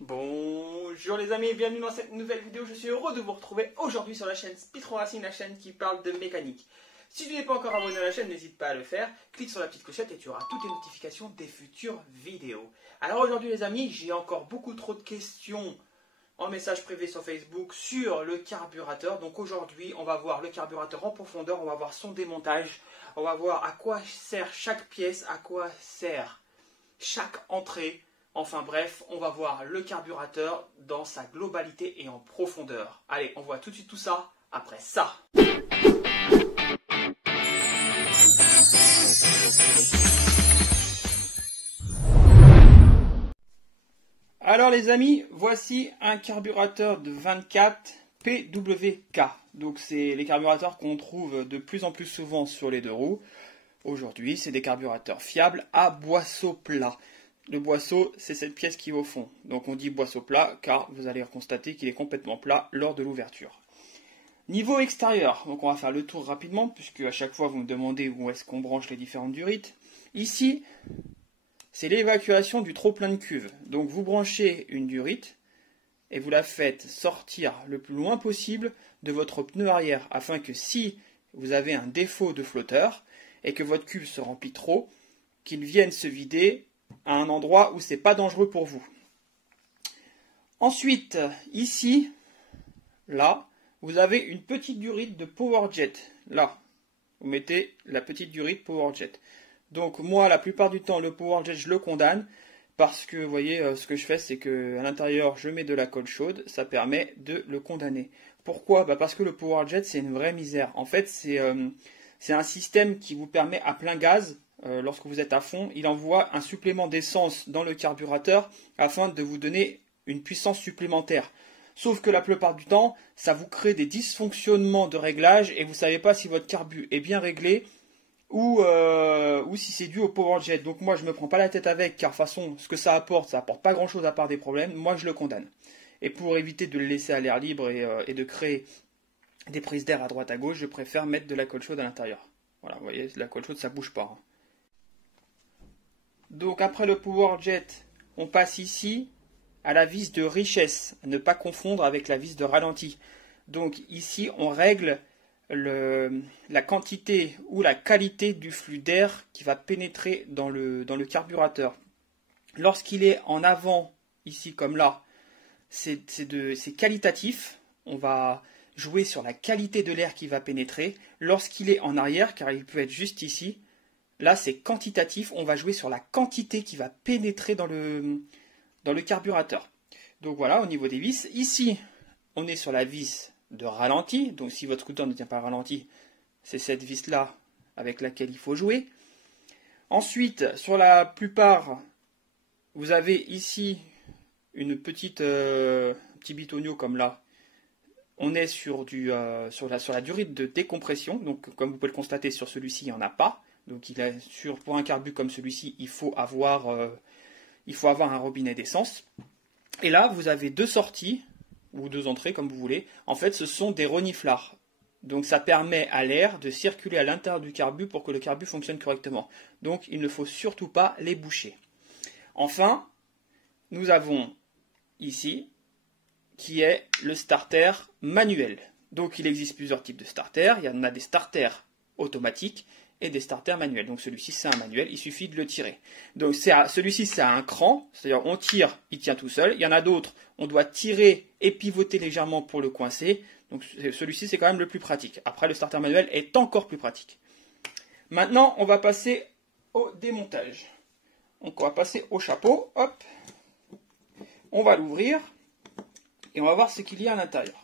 Bonjour les amis et bienvenue dans cette nouvelle vidéo. Je suis heureux de vous retrouver aujourd'hui sur la chaîne Speedrun Racing, la chaîne qui parle de mécanique. Si tu n'es pas encore abonné à la chaîne, n'hésite pas à le faire. Clique sur la petite clochette et tu auras toutes les notifications des futures vidéos. Alors aujourd'hui les amis, j'ai encore beaucoup trop de questions en message privé sur Facebook sur le carburateur. Donc aujourd'hui, on va voir le carburateur en profondeur, on va voir son démontage, on va voir à quoi sert chaque pièce, à quoi sert chaque entrée. Enfin bref, on va voir le carburateur dans sa globalité et en profondeur. Allez, on voit tout de suite tout ça après ça. Alors les amis, voici un carburateur de 24 PWK. Donc c'est les carburateurs qu'on trouve de plus en plus souvent sur les deux roues. Aujourd'hui, c'est des carburateurs fiables à boisseau plat. Le boisseau, c'est cette pièce qui est au fond. Donc on dit boisseau plat car vous allez constater qu'il est complètement plat lors de l'ouverture. Niveau extérieur, donc on va faire le tour rapidement puisque à chaque fois vous me demandez où est-ce qu'on branche les différentes durites. Ici, c'est l'évacuation du trop-plein de cuve. Donc vous branchez une durite et vous la faites sortir le plus loin possible de votre pneu arrière afin que si vous avez un défaut de flotteur et que votre cuve se remplit trop, qu'il vienne se vider à un endroit où c'est pas dangereux pour vous. Ensuite, ici, là, vous avez une petite durite de PowerJet. Là, vous mettez la petite durite PowerJet. Donc moi, la plupart du temps, le PowerJet, je le condamne parce que, vous voyez, ce que je fais, c'est que à l'intérieur, je mets de la colle chaude. Ça permet de le condamner. Pourquoi? Parce que le PowerJet, c'est une vraie misère. En fait, c'est un système qui vous permet à plein gaz. Lorsque vous êtes à fond, il envoie un supplément d'essence dans le carburateur afin de vous donner une puissance supplémentaire. Sauf que la plupart du temps, ça vous crée des dysfonctionnements de réglage et vous ne savez pas si votre carbu est bien réglé ou si c'est dû au PowerJet. Donc moi, je ne me prends pas la tête avec car de toute façon, ce que ça apporte pas grand chose à part des problèmes. Moi, je le condamne. Et pour éviter de le laisser à l'air libre et de créer des prises d'air à droite à gauche, je préfère mettre de la colle chaude à l'intérieur. Voilà, vous voyez, la colle chaude, ça ne bouge pas. Donc après le PowerJet, on passe ici à la vis de richesse, ne pas confondre avec la vis de ralenti. Donc ici, on règle la quantité ou la qualité du flux d'air qui va pénétrer dans le carburateur. Lorsqu'il est en avant, ici comme là, c'est qualitatif. On va jouer sur la qualité de l'air qui va pénétrer. Lorsqu'il est en arrière, car il peut être juste ici, là, c'est quantitatif, on va jouer sur la quantité qui va pénétrer dans le carburateur. Donc voilà, au niveau des vis. Ici, on est sur la vis de ralenti. Donc si votre scooter ne tient pas ralenti, c'est cette vis-là avec laquelle il faut jouer. Ensuite, sur la plupart, vous avez ici une petite petit bitonio comme là. On est sur la durite de décompression. Donc comme vous pouvez le constater, sur celui-ci, il n'y en a pas. Donc pour un carbu comme celui-ci, il faut avoir un robinet d'essence. Et là, vous avez deux sorties, ou deux entrées, comme vous voulez. En fait, ce sont des reniflards. Donc ça permet à l'air de circuler à l'intérieur du carbu pour que le carbu fonctionne correctement. Donc il ne faut surtout pas les boucher. Enfin, nous avons ici, qui est le starter manuel. Donc il existe plusieurs types de starters. Il y en a des starters automatiques et des starters manuels. Donc celui-ci c'est un manuel, il suffit de le tirer. Donc celui-ci c'est un cran, c'est-à-dire on tire, il tient tout seul. Il y en a d'autres, on doit tirer et pivoter légèrement pour le coincer. Donc celui-ci c'est quand même le plus pratique. Après le starter manuel est encore plus pratique. Maintenant on va passer au démontage. Donc on va passer au chapeau, hop. On va l'ouvrir et on va voir ce qu'il y a à l'intérieur.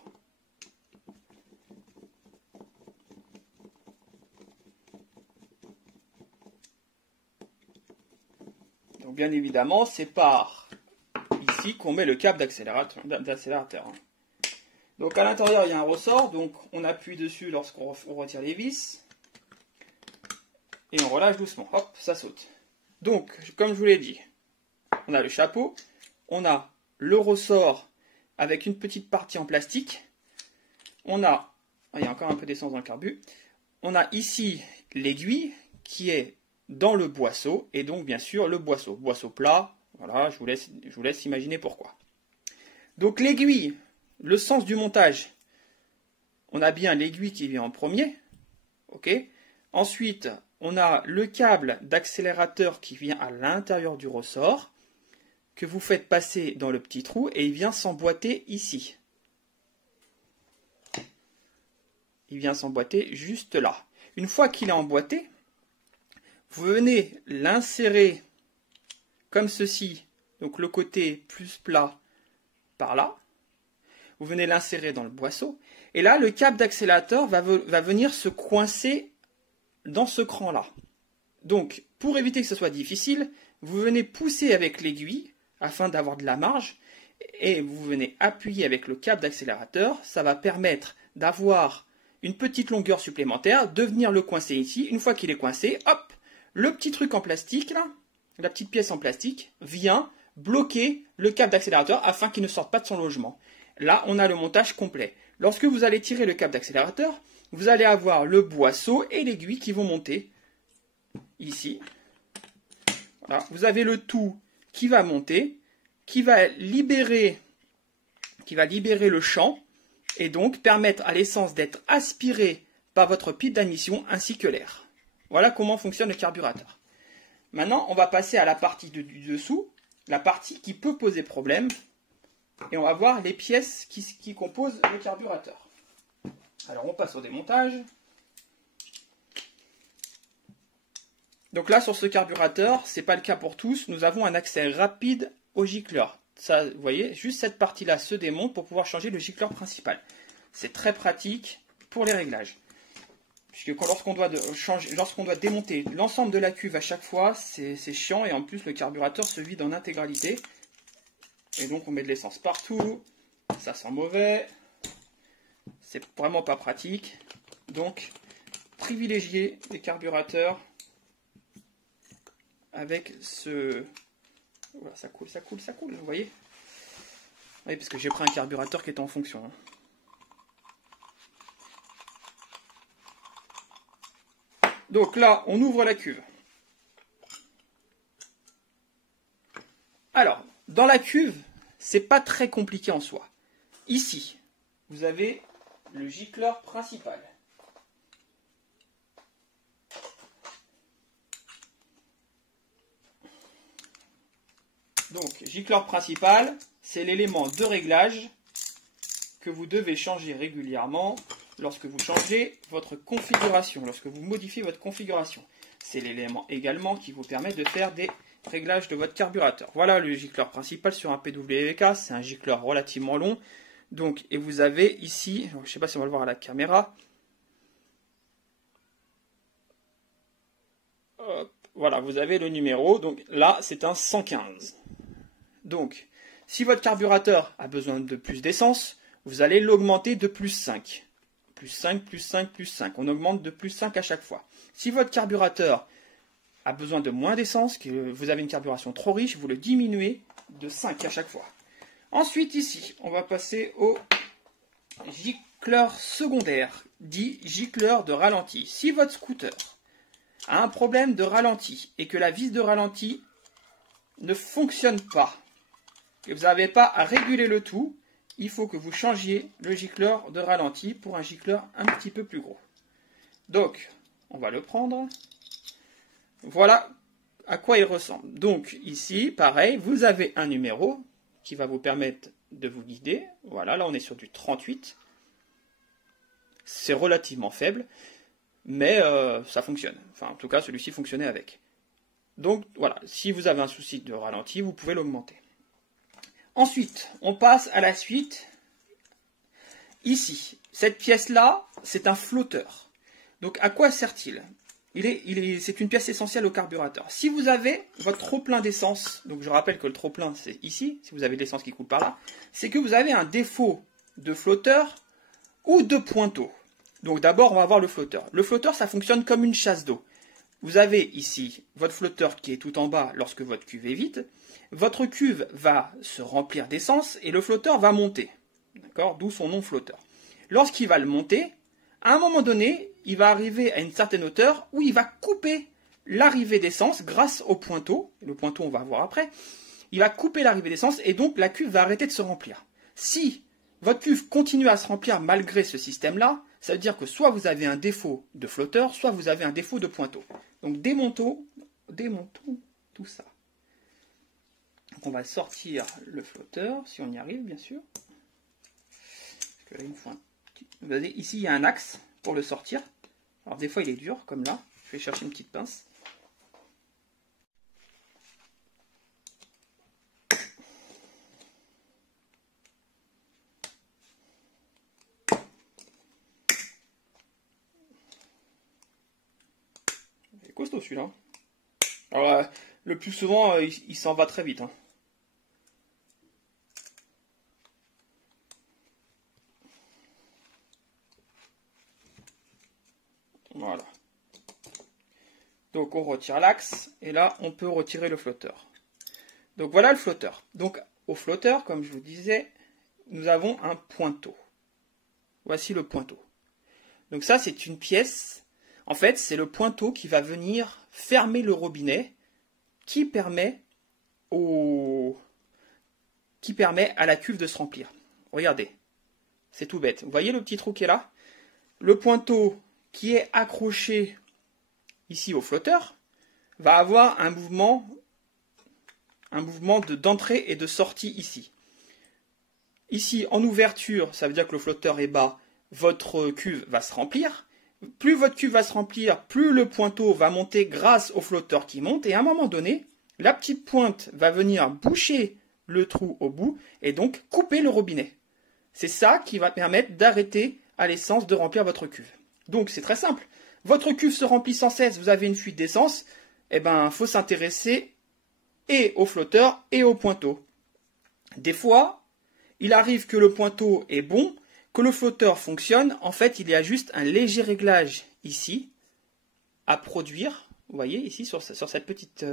Donc bien évidemment, c'est par ici qu'on met le câble d'accélérateur. Donc à l'intérieur, il y a un ressort, donc on appuie dessus lorsqu'on retire les vis. Et on relâche doucement. Hop, ça saute. Donc, comme je vous l'ai dit, on a le chapeau, on a le ressort avec une petite partie en plastique. Il y a encore un peu d'essence dans le carbu. On a ici l'aiguille qui est dans le boisseau, et donc bien sûr le boisseau plat. Voilà, je vous laisse imaginer pourquoi. Donc l'aiguille, le sens du montage, on a bien l'aiguille qui vient en premier. Ok. Ensuite, on a le câble d'accélérateur qui vient à l'intérieur du ressort, que vous faites passer dans le petit trou et il vient s'emboîter ici. Il vient s'emboîter juste là. Une fois qu'il est emboîté, vous venez l'insérer comme ceci, donc le côté plus plat par là. Vous venez l'insérer dans le boisseau. Et là, le câble d'accélérateur va venir se coincer dans ce cran-là. Donc, pour éviter que ce soit difficile, vous venez pousser avec l'aiguille afin d'avoir de la marge. Et vous venez appuyer avec le câble d'accélérateur. Ça va permettre d'avoir une petite longueur supplémentaire, de venir le coincer ici. Une fois qu'il est coincé, hop, le petit truc en plastique, là, la petite pièce en plastique, vient bloquer le câble d'accélérateur afin qu'il ne sorte pas de son logement. Là, on a le montage complet. Lorsque vous allez tirer le câble d'accélérateur, vous allez avoir le boisseau et l'aiguille qui vont monter ici. Voilà. Vous avez le tout qui va monter, qui va libérer le champ et donc permettre à l'essence d'être aspirée par votre pipe d'admission ainsi que l'air. Voilà comment fonctionne le carburateur. Maintenant, on va passer à la partie du dessous, la partie qui peut poser problème. Et on va voir les pièces qui composent le carburateur. Alors on passe au démontage. Donc là sur ce carburateur, ce n'est pas le cas pour tous, nous avons un accès rapide au gicleur. Ça, vous voyez, juste cette partie-là se démonte pour pouvoir changer le gicleur principal. C'est très pratique pour les réglages. Puisque lorsqu'on doit démonter l'ensemble de la cuve à chaque fois, c'est chiant et en plus le carburateur se vide en intégralité. Et donc on met de l'essence partout, ça sent mauvais, c'est vraiment pas pratique. Donc privilégiez les carburateurs avec ce... Voilà, ça coule, vous voyez? Oui, parce que j'ai pris un carburateur qui est en fonction. Donc là, on ouvre la cuve. Alors, dans la cuve, c'est pas très compliqué en soi. Ici, vous avez le gicleur principal. Donc, gicleur principal, c'est l'élément de réglage que vous devez changer régulièrement lorsque vous changez votre configuration, lorsque vous modifiez votre configuration. C'est l'élément également qui vous permet de faire des réglages de votre carburateur. Voilà le gicleur principal sur un PWK, c'est un gicleur relativement long. Donc, et vous avez ici, je ne sais pas si on va le voir à la caméra. Hop, voilà, vous avez le numéro. Donc là, c'est un 115. Donc, si votre carburateur a besoin de plus d'essence, vous allez l'augmenter de plus 5. Plus 5, plus 5, plus 5. On augmente de plus 5 à chaque fois. Si votre carburateur a besoin de moins d'essence, que vous avez une carburation trop riche, vous le diminuez de 5 à chaque fois. Ensuite, ici, on va passer au gicleur secondaire, dit gicleur de ralenti. Si votre scooter a un problème de ralenti et que la vis de ralenti ne fonctionne pas, et vous n'avez pas à réguler le tout, il faut que vous changiez le gicleur de ralenti pour un gicleur un petit peu plus gros. Donc, on va le prendre. Voilà à quoi il ressemble. Donc, ici, pareil, vous avez un numéro qui va vous permettre de vous guider. Voilà, là, on est sur du 38. C'est relativement faible, mais ça fonctionne. Enfin, en tout cas, celui-ci fonctionnait avec. Donc, voilà, si vous avez un souci de ralenti, vous pouvez l'augmenter. Ensuite, on passe à la suite. Ici, cette pièce-là, c'est un flotteur. Donc, à quoi sert-il? C'est une pièce essentielle au carburateur. Si vous avez votre trop-plein d'essence, donc je rappelle que le trop-plein, c'est ici, si vous avez de l'essence qui coule par là, c'est que vous avez un défaut de flotteur ou de pointeau. Donc, d'abord, on va voir le flotteur. Le flotteur, ça fonctionne comme une chasse d'eau. Vous avez ici votre flotteur qui est tout en bas lorsque votre cuve est vide. Votre cuve va se remplir d'essence et le flotteur va monter. D'accord? D'où son nom flotteur. Lorsqu'il va le monter, à un moment donné, il va arriver à une certaine hauteur où il va couper l'arrivée d'essence grâce au pointeau. Le pointeau, on va voir après. Il va couper l'arrivée d'essence et donc la cuve va arrêter de se remplir. Si votre cuve continue à se remplir malgré ce système-là, ça veut dire que soit vous avez un défaut de flotteur, soit vous avez un défaut de pointeau. Donc démontons tout ça. Donc on va sortir le flotteur, si on y arrive bien sûr. Parce que là, il me faut un petit... Vous voyez, ici il y a un axe pour le sortir. Alors des fois il est dur, comme là. Je vais chercher une petite pince. Il est costaud celui-là. Alors le plus souvent il s'en va très vite. Hein. Voilà. Donc on retire l'axe et là on peut retirer le flotteur. Donc voilà le flotteur. Donc au flotteur, comme je vous disais, nous avons un pointeau. Voici le pointeau. Donc ça c'est une pièce. En fait c'est le pointeau qui va venir fermer le robinet qui permet à la cuve de se remplir. Regardez, c'est tout bête. Vous voyez le petit trou qui est là? Le pointeau qui est accroché ici au flotteur va avoir un mouvement d'entrée et de sortie ici. Ici, en ouverture, ça veut dire que le flotteur est bas, votre cuve va se remplir. Plus votre cuve va se remplir, plus le pointeau va monter grâce au flotteur qui monte. Et à un moment donné, la petite pointe va venir boucher le trou au bout et donc couper le robinet. C'est ça qui va permettre d'arrêter à l'essence de remplir votre cuve. Donc c'est très simple. Votre cuve se remplit sans cesse, vous avez une fuite d'essence, eh ben, il faut s'intéresser et au flotteur et au pointeau. Des fois, il arrive que le pointeau est bon, que le flotteur fonctionne. En fait, il y a juste un léger réglage ici à produire. Vous voyez ici sur cette petite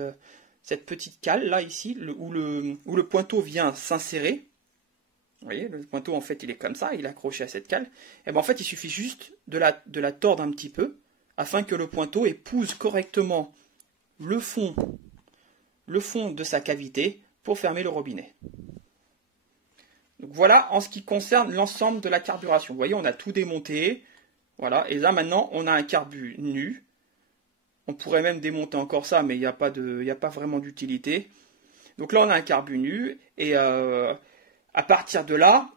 cale là ici où le pointeau vient s'insérer. Vous voyez, le pointeau en fait il est comme ça, il est accroché à cette cale. Et ben en fait il suffit juste de la tordre un petit peu afin que le pointeau épouse correctement le fond de sa cavité pour fermer le robinet. Donc voilà en ce qui concerne l'ensemble de la carburation. Vous voyez, on a tout démonté. Voilà, et là maintenant on a un carbu nu. On pourrait même démonter encore ça, mais il n'y a pas vraiment d'utilité. Donc là on a un carbu nu et à partir de là,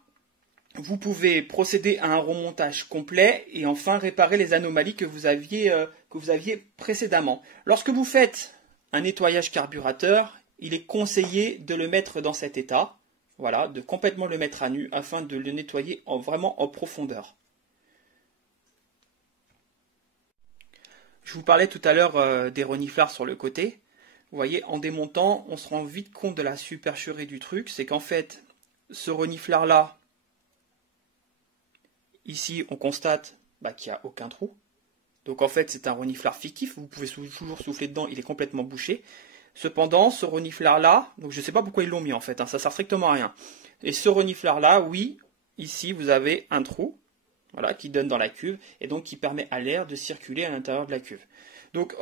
vous pouvez procéder à un remontage complet et enfin réparer les anomalies que vous aviez précédemment. Lorsque vous faites un nettoyage carburateur, il est conseillé de le mettre dans cet état, voilà, de complètement le mettre à nu afin de le nettoyer vraiment en profondeur. Je vous parlais tout à l'heure des reniflards sur le côté. Vous voyez, en démontant, on se rend vite compte de la supercherie du truc, c'est qu'en fait, ce reniflard-là, ici, on constate qu'il n'y a aucun trou. Donc en fait, c'est un reniflard fictif. Vous pouvez toujours souffler dedans, il est complètement bouché. Cependant, ce reniflard-là, donc je ne sais pas pourquoi ils l'ont mis en fait, ça sert strictement à rien. Et ce reniflard-là, oui, ici, vous avez un trou, voilà, qui donne dans la cuve, et donc qui permet à l'air de circuler à l'intérieur de la cuve. Donc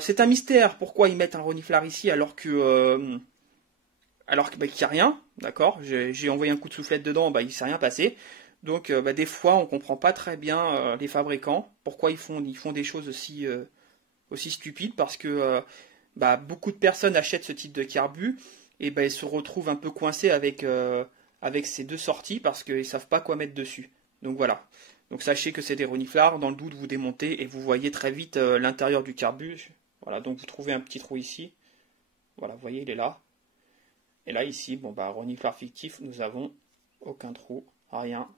c'est un mystère pourquoi ils mettent un reniflard ici alors qu'il n'y a rien, d'accord. J'ai envoyé un coup de soufflette dedans, il ne s'est rien passé. Donc des fois on ne comprend pas très bien les fabricants, pourquoi ils font des choses aussi stupides, parce que beaucoup de personnes achètent ce type de carbu et ils se retrouvent un peu coincés avec ces deux sorties parce qu'ils ne savent pas quoi mettre dessus. Donc voilà. Donc sachez que c'est des reniflards, dans le doute vous démontez et vous voyez très vite l'intérieur du carbu. Voilà, donc vous trouvez un petit trou ici. Voilà, vous voyez, il est là. Et là ici, reniflard fictif, nous avons aucun trou, rien.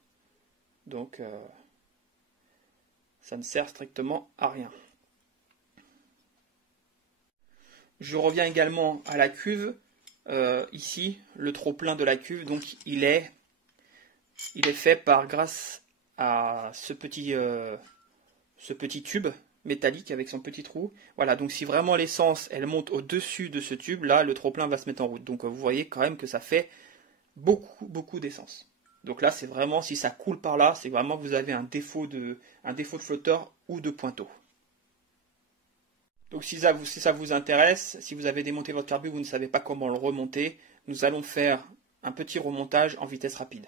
Donc ça ne sert strictement à rien. Je reviens également à la cuve. Ici, le trop-plein de la cuve, donc il est fait grâce à ce petit tube métallique avec son petit trou. Voilà, donc si vraiment l'essence elle monte au-dessus de ce tube, là le trop-plein va se mettre en route. Donc vous voyez quand même que ça fait beaucoup d'essence. Donc là c'est vraiment, si ça coule par là, c'est vraiment que vous avez un défaut de flotteur ou de pointeau. Donc si ça vous intéresse, si vous avez démonté votre carbu, vous ne savez pas comment le remonter, nous allons faire un petit remontage en vitesse rapide.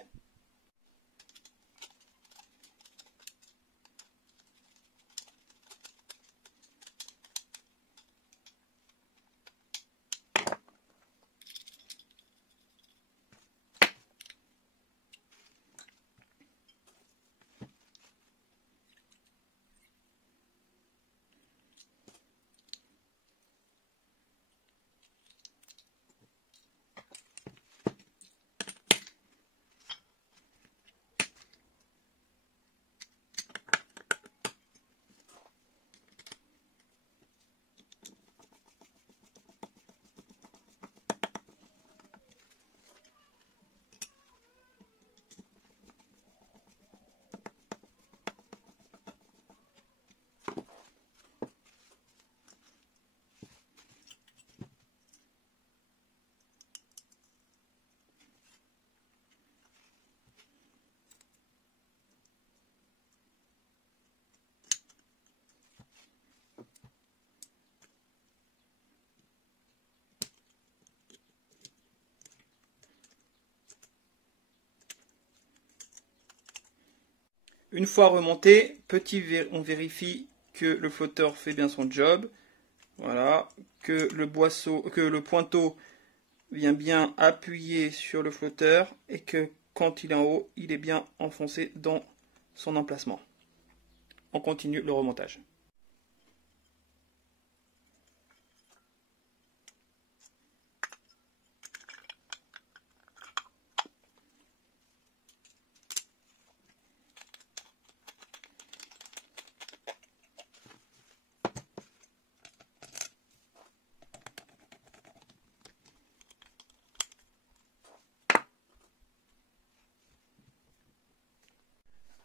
une fois remonté, on vérifie que le flotteur fait bien son job. Voilà, que le pointeau vient bien appuyer sur le flotteur et que quand il est en haut, il est bien enfoncé dans son emplacement. On continue le remontage.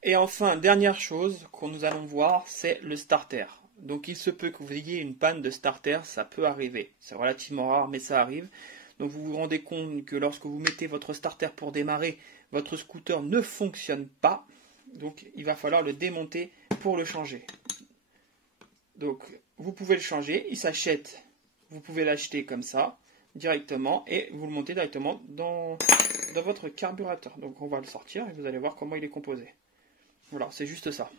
Et enfin, dernière chose que nous allons voir, c'est le starter. Donc il se peut que vous ayez une panne de starter, ça peut arriver. C'est relativement rare, mais ça arrive. Donc vous vous rendez compte que lorsque vous mettez votre starter pour démarrer, votre scooter ne fonctionne pas. Donc il va falloir le démonter pour le changer. Donc vous pouvez le changer, il s'achète. Vous pouvez l'acheter comme ça, directement, et vous le montez directement dans votre carburateur. Donc on va le sortir et vous allez voir comment il est composé. Voilà, c'est juste ça.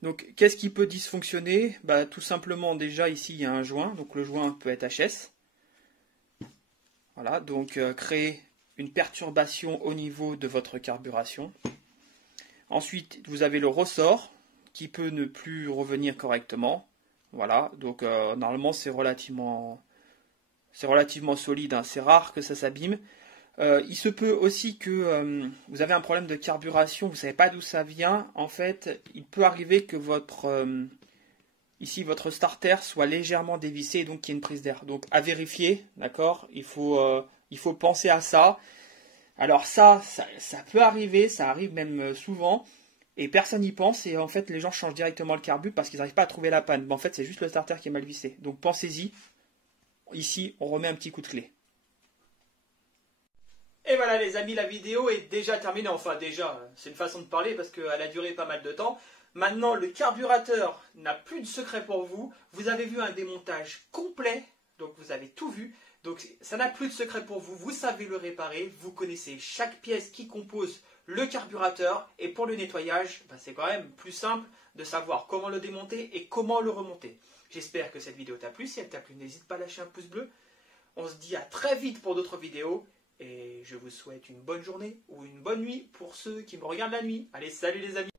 Donc, qu'est-ce qui peut dysfonctionner? Tout simplement, déjà, ici, il y a un joint. Donc, le joint peut être HS. Voilà, donc, créer une perturbation au niveau de votre carburation. Ensuite, vous avez le ressort qui peut ne plus revenir correctement. Voilà, donc, normalement, c'est relativement solide. Hein. C'est rare que ça s'abîme. Il se peut aussi que vous avez un problème de carburation, vous ne savez pas d'où ça vient. En fait, il peut arriver que votre starter soit légèrement dévissé et donc qu'il y ait une prise d'air. Donc à vérifier, d'accord, il faut penser à ça. Alors ça peut arriver, ça arrive même souvent, et personne n'y pense, et en fait les gens changent directement le carbu parce qu'ils n'arrivent pas à trouver la panne. Mais en fait c'est juste le starter qui est mal vissé. Donc pensez-y, ici on remet un petit coup de clé. Et voilà les amis, la vidéo est déjà terminée. Enfin déjà, c'est une façon de parler parce qu'elle a duré pas mal de temps. Maintenant, le carburateur n'a plus de secret pour vous. Vous avez vu un démontage complet, donc vous avez tout vu. Donc ça n'a plus de secret pour vous, vous savez le réparer. Vous connaissez chaque pièce qui compose le carburateur. Et pour le nettoyage, c'est quand même plus simple de savoir comment le démonter et comment le remonter. J'espère que cette vidéo t'a plu. Si elle t'a plu, n'hésite pas à lâcher un pouce bleu. On se dit à très vite pour d'autres vidéos. Et je vous souhaite une bonne journée ou une bonne nuit pour ceux qui me regardent la nuit. Allez, salut les amis!